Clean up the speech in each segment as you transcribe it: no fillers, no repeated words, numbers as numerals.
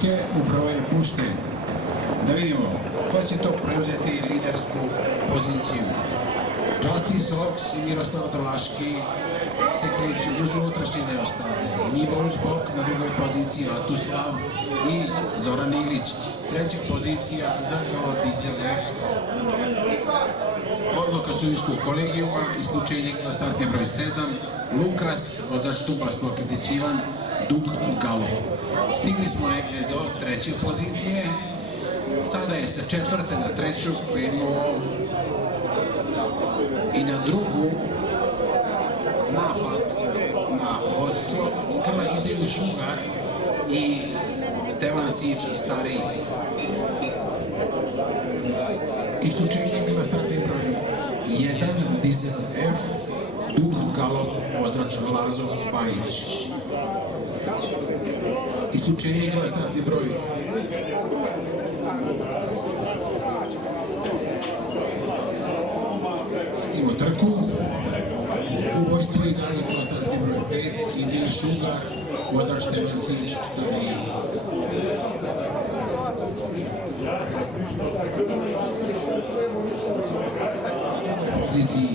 trke upravo je pušten. Da vidimo ko će to preuzeti lidersku poziciju. Justice Ox i Miroslav Drlaški se kreću uz unutrašnji deo staze. Njima uz bok na drugoj poziciji Atuslav i Zoran Ilić. Treća pozicija za Galo Dizel F. Odluka sudijskog kolegijuma, isključenje na startni broj 7, Lukas, vozač Tubas Loketić Ivan, Dug Galo. Stigli smo negdje do treće pozicije. Sada je sa četvrte na treću krenuo i na drugu napad na vodstvo Grla Idril Šugar i Stevan Sić stariji. Isključenje bila startni broj 1, Dizel F, Dug Galo, vozač Lazo Bajić. Isključenje bila startni broj 1, trku. U vojstvu i dalje bila startni broj 5, Idril Šugar, vozač Stevan Sić stariji. Na poziciji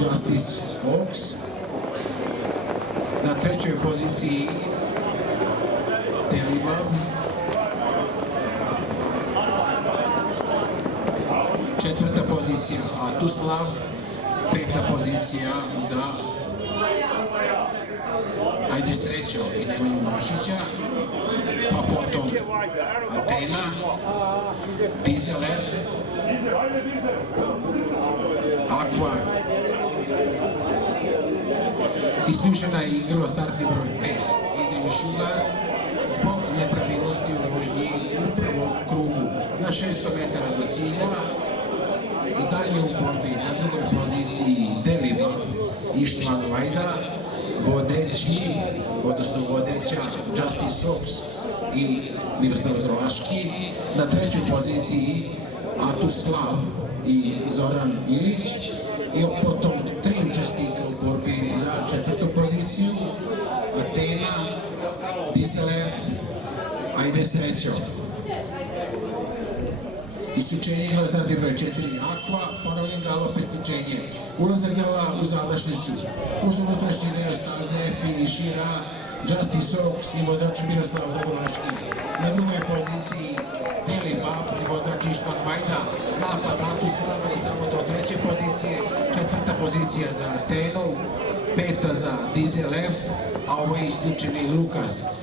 Justice Ox. Na trećoj poziciji Telibab. Četvrta pozicija Atuslav. Peta pozicija za Ajde srećo i Nemanju Mašića. Pa potom Atena, Dizel F, Aqua. Isključena je igrala startni broj 5, Idril Šugar, zbog nepravilnosti u vožnji u prvom krugu. Na 600 metara do cilja i dalje u borbi na drugoj poziciji Deliba Ištvan Vajda, vodeći, odnosno vodeća Justice Ox i Miroslav Drlaški. Na trećoj poziciji Atuslav i Zoran Ilić i potom tri učesnika u borbi za četvrtu poziciju Atena, Dizel F, Ajde srećo. Isključenje Gala startni broj 4, Aqua, ponovljen galop isključenje. Ulazak Gala u završnicu. Uz unutrašnji deo staze finišira Justice Ox i vozač Miroslav Drlaški. Na drugoj poziciji Telibab i vozač Ištvan Vajda. Napad Atuslava i samo do treće pozicije. Četvrta pozicija za Atenu, peta za Dizel F, a ovo je isključeni Lukas.